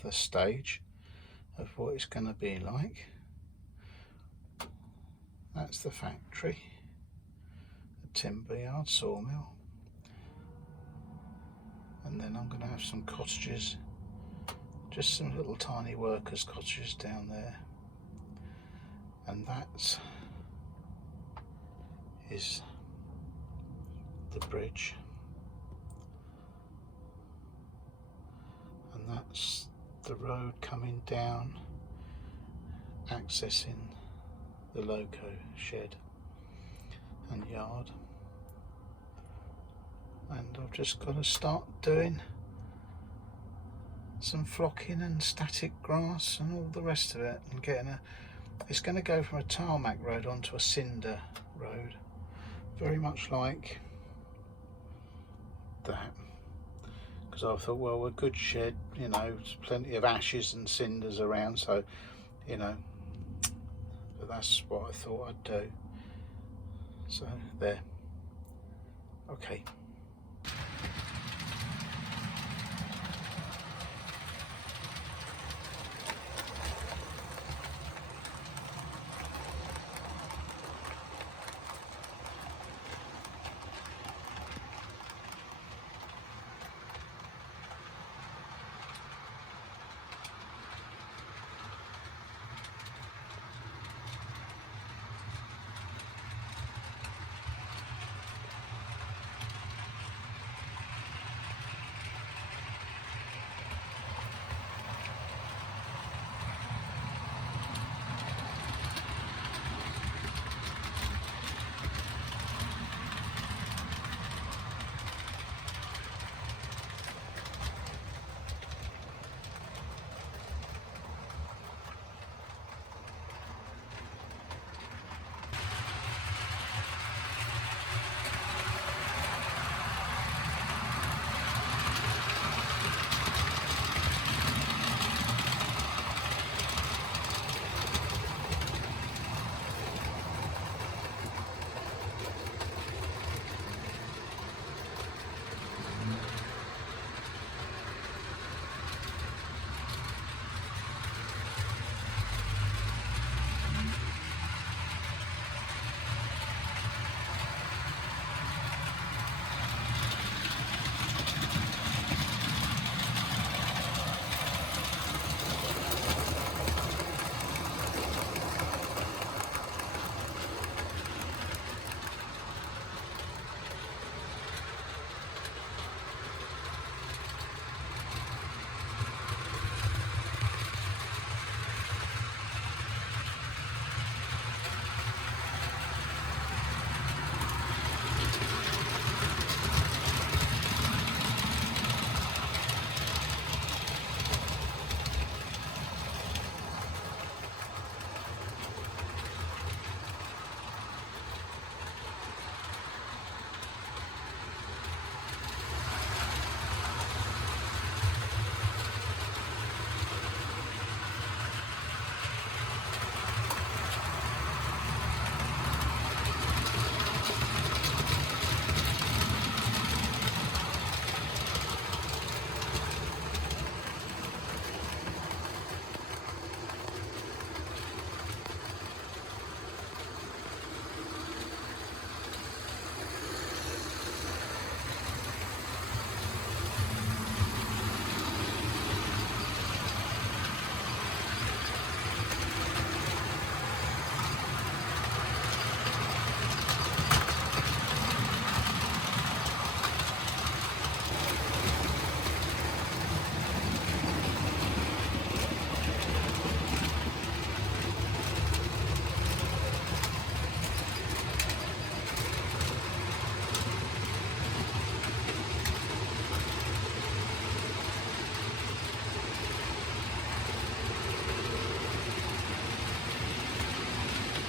of the stage of what it's going to be like. That's the factory, the timber yard, sawmill, and then I'm going to have some cottages, just some little tiny workers' cottages down there, and that is the bridge, and that's the road coming down, accessing the loco shed and yard. And I've just got to start doing some flocking and static grass and all the rest of it, and getting it's going to go from a tarmac road onto a cinder road, very much like that, because I thought, well, a good shed, you know, there's plenty of ashes and cinders around, so, you know, but that's what I thought I'd do. So there. Okay.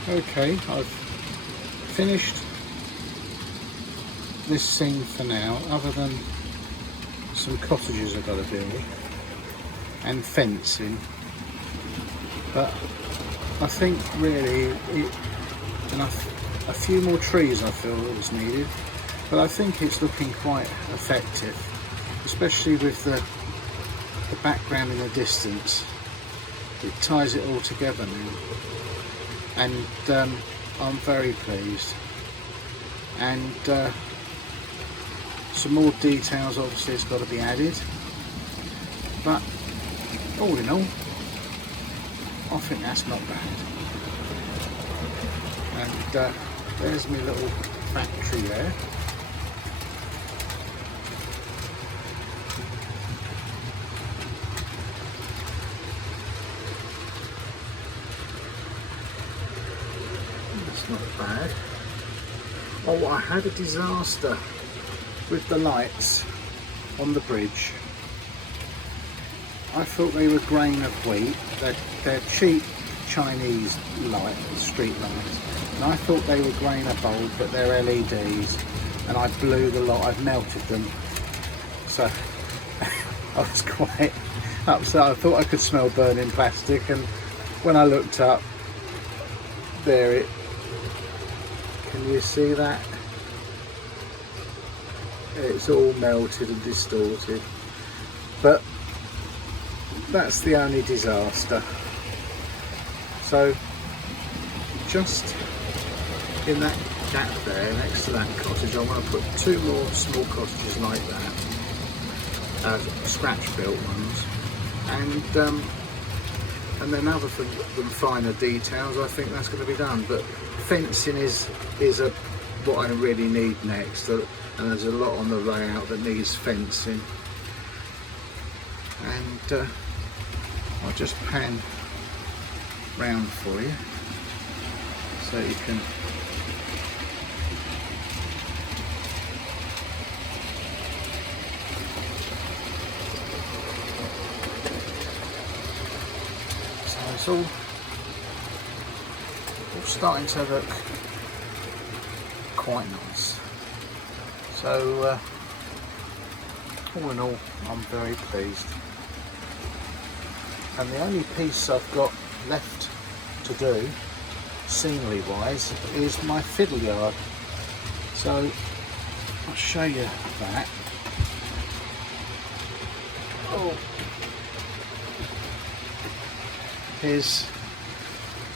Okay, I've finished this scene for now, other than some cottages I've got to deal with and fencing, but I think really a few more trees I feel that was needed, but I think it's looking quite effective, especially with the background in the distance. It ties it all together now, and I'm very pleased. And some more details obviously has got to be added, but all in all I think that's not bad. And there's my little factory there. That's not bad. Oh, I had a disaster with the lights on the bridge. I thought they were grain of wheat. They're cheap Chinese light, street lights, and I thought they were grain of bulb, but they're LEDs, and I blew the lot. I've melted them, so I was quite upset. I thought I could smell burning plastic, and when I looked up, there it. Can you see that? It's all melted and distorted, but that's the only disaster. So just in that gap there next to that cottage, I want to put 2 more small cottages like that, scratch built ones, and then other than finer details, I think that's going to be done. But fencing is what I really need next, and there's a lot on the layout that needs fencing. And I'll just pan round for you so you can it's all starting to look quite nice. So all in all, I'm very pleased. And the only piece I've got left to do, scenery wise, is my fiddle yard. So I'll show you that. Oh, here's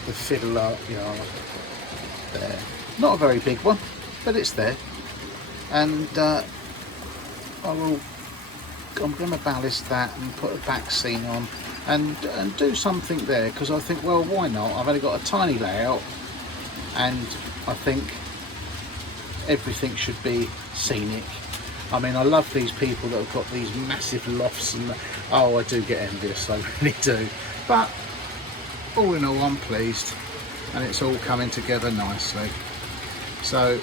the fiddle yard there. Not a very big one, but it's there. And I'm going to ballast that and put a back scene on and do something there, because I think, well, why not? I've only got a tiny layout, and I think everything should be scenic. I mean, I love these people that have got these massive lofts, and oh, I do get envious, I really do. But all in all, I'm pleased, and it's all coming together nicely. So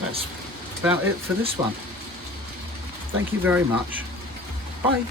that's about it for this one. Thank you very much. Bye.